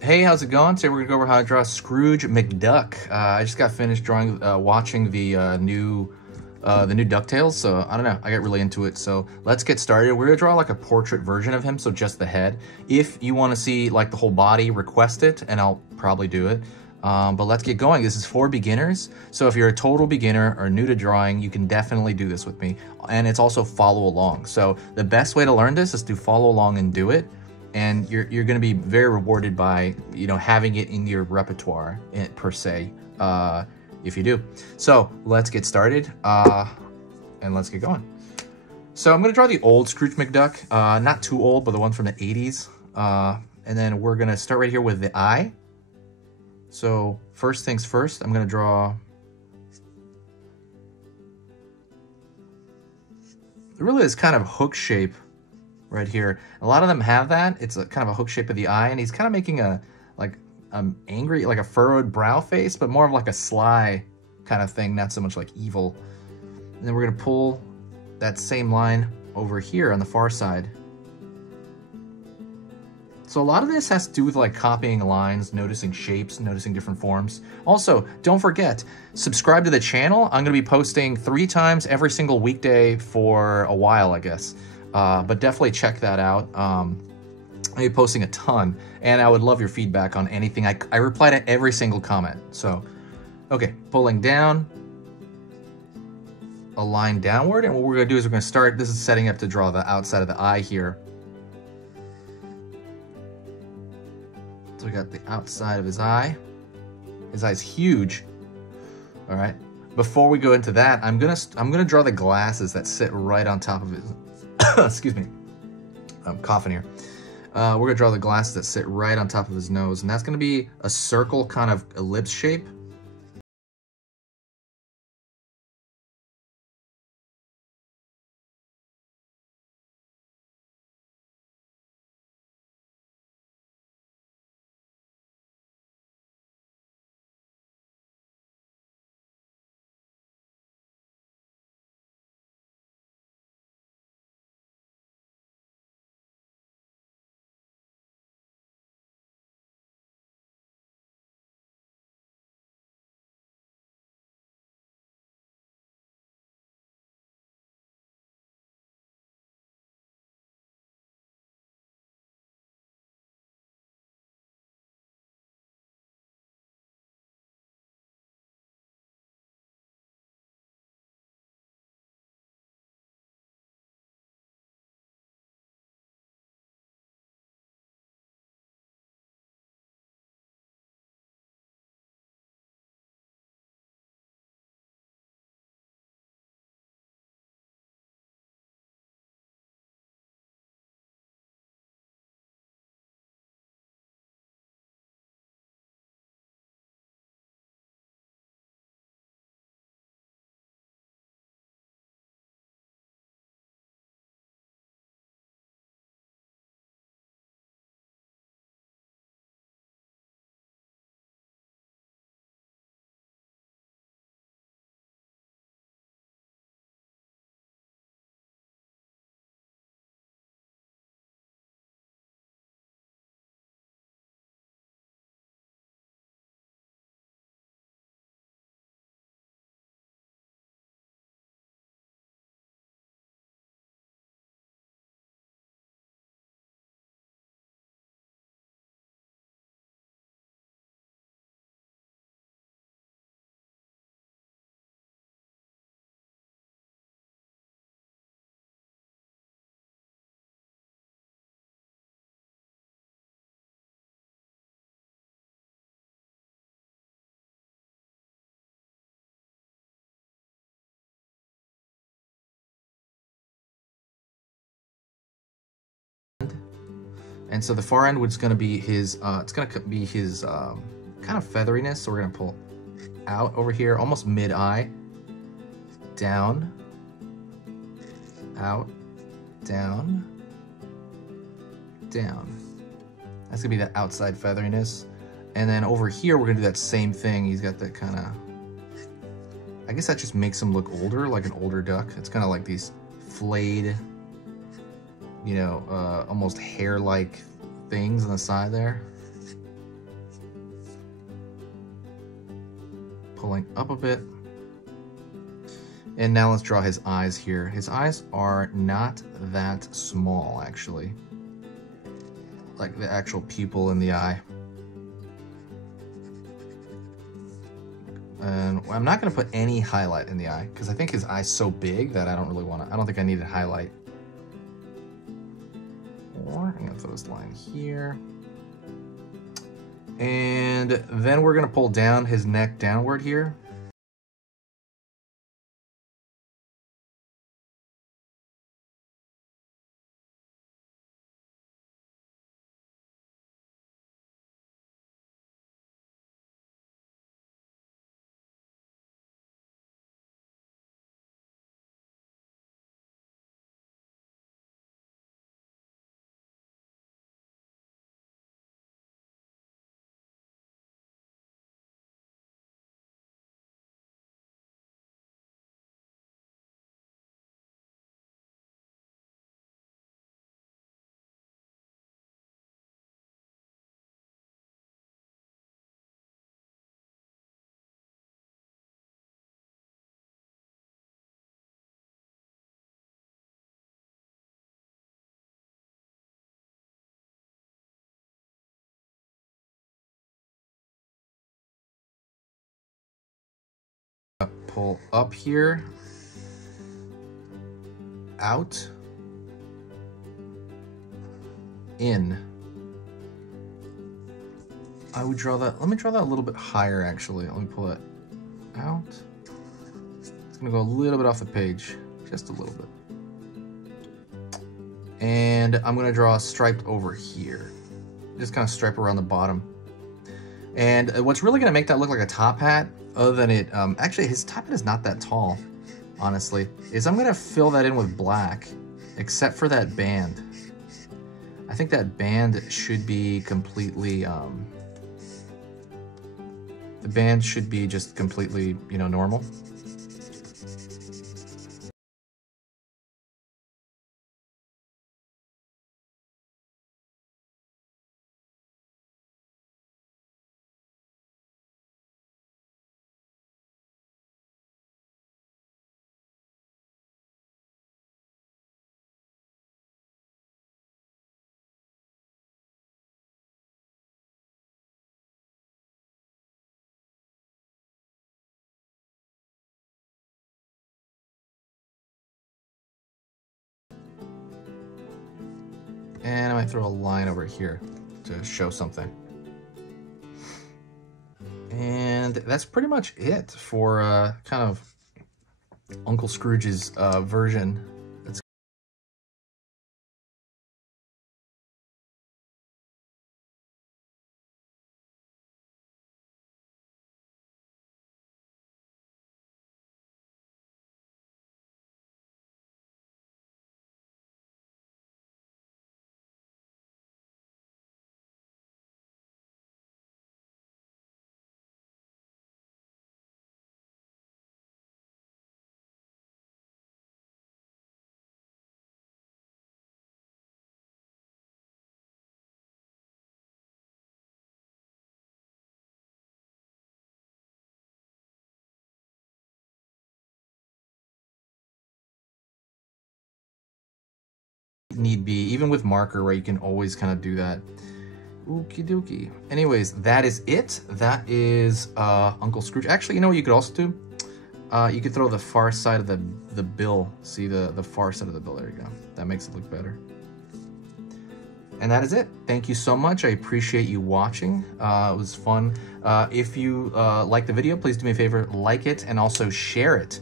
Hey, how's it going? Today we're gonna go over how to draw Scrooge McDuck. I just got finished drawing, watching the new DuckTales, so I don't know, I got really into it. So let's get started. We're gonna draw like a portrait version of him, so just the head. If you want to see like the whole body, request it, and I'll probably do it. But let's get going. This is for beginners, so if you're a total beginner or new to drawing, you can definitely do this with me. And it's also follow along. So the best way to learn this is to follow along and do it. And you're going to be very rewarded by, you know, having it in your repertoire per se, if you do. So let's get started and let's get going. So I'm going to draw the old Scrooge McDuck, not too old, but the one from the 80s. And then we're going to start right here with the eye. So first things first, I'm going to draw really this kind of hook shape right here. A lot of them have that. It's a kind of a hook shape of the eye, and he's kind of making a angry, like a furrowed brow face, but more of like a sly kind of thing, not so much like evil. And then we're gonna pull that same line over here on the far side. So a lot of this has to do with like copying lines, noticing shapes, noticing different forms. Also, don't forget, subscribe to the channel. I'm gonna be posting 3 times every single weekday for a while, I guess. But definitely check that out. I'll be posting a ton, and I would love your feedback on anything. I reply to every single comment. So, okay, pulling down, a line downward, and what we're gonna do is we're gonna start, this is setting up to draw the outside of the eye here. So we got the outside of his eye. His eye's huge. All right. Before we go into that, I'm gonna draw the glasses that sit right on top of his. Excuse me, I'm coughing here. We're gonna draw the glasses that sit right on top of his nose, and that's gonna be a circle kind of ellipse shape. And so the far end was going to be his, it's going to be his kind of featheriness. So we're going to pull out over here, almost mid-eye, down, out, down, down. That's going to be the outside featheriness. And then over here, we're going to do that same thing. He's got that kind of, I guess that just makes him look older, like an older duck. It's kind of like these flayed, you know, almost hair-like things on the side there. pulling up a bit. And now let's draw his eyes here. His eyes are not that small, actually. Like the actual pupil in the eye. And I'm not going to put any highlight in the eye because I think his eye's so big that I don't really want to. I don't think I need a highlight. Or I'm going to throw this line here. And then we're going to pull down his neck downward here. Pull up here, out, in. I would draw that, let me draw that a little bit higher actually. Let me pull it out. It's gonna go a little bit off the page, just a little bit. And I'm gonna draw a striped over here. Just kind of stripe around the bottom. And what's really gonna make that look like a top hat, other than it, actually his top hat is not that tall, honestly, is I'm gonna fill that in with black, except for that band. I think that band should be completely, the band should be just completely, you know, normal. And I might throw a line over here to show something. And that's pretty much it for kind of Uncle Scrooge's version. It's need be, even with marker, right? You can always kind of do that. Okie dokie. Anyways, that is it. That is Uncle Scrooge. Actually, you know what you could also do? You could throw the far side of the bill. See the far side of the bill. There you go. That makes it look better. And that is it. Thank you so much. I appreciate you watching. It was fun. If you like the video, please do me a favor, like it and also share it.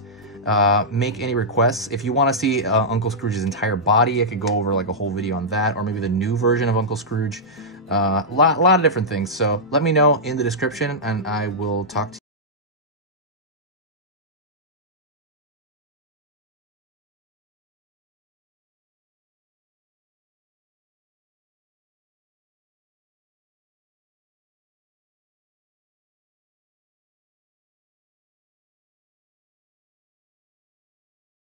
Make any requests. If you want to see Uncle Scrooge's entire body, I could go over like a whole video on that, or maybe the new version of Uncle Scrooge. Lot of different things. So let me know in the description and I will talk to you.